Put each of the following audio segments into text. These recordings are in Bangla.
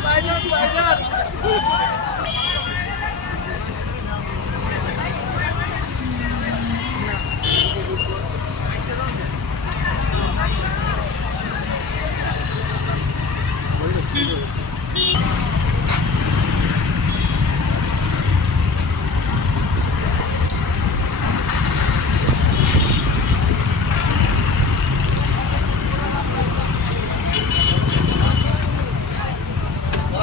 Sliders, sliders.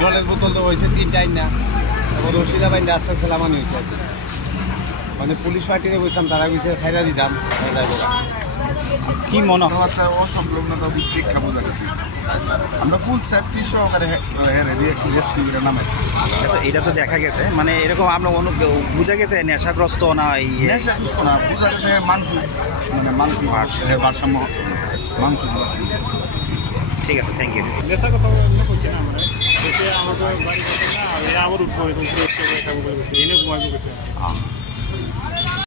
জলের বোতল তো হয়েছে তিনটা আইন। না তারপর রসিদা বাইন্দা আস্তে আস্তে লামানি হয়েছে কি। মানে পুলিশ পার্টিতে বসলাম তারা বিষয়ে সাইডা দিতাম। কি মনে হয়? অসংলগ্নতা বোঝা গেছে আমরা ফুল সেফটি সহকারে রেস্কিউ করে নামাইছি আচ্ছা, এটা তো দেখা গেছে। মানে এরকম আমরা অনু বুঝা গেছে নেশাগ্রস্ত না ইয়ে নেশা কিছু না বোঝা গেছে মানুষ মানে মানুষ ভারসাম্য মানুষ ঠিক আছে থ্যাংক ইউ নেশার কথা এমনি করছে না আমরা। এসে আমাকে বাড়ি করছে না এ উঠবো উপরে উঠতে থাকব এনে ঘুমাইবো গেছে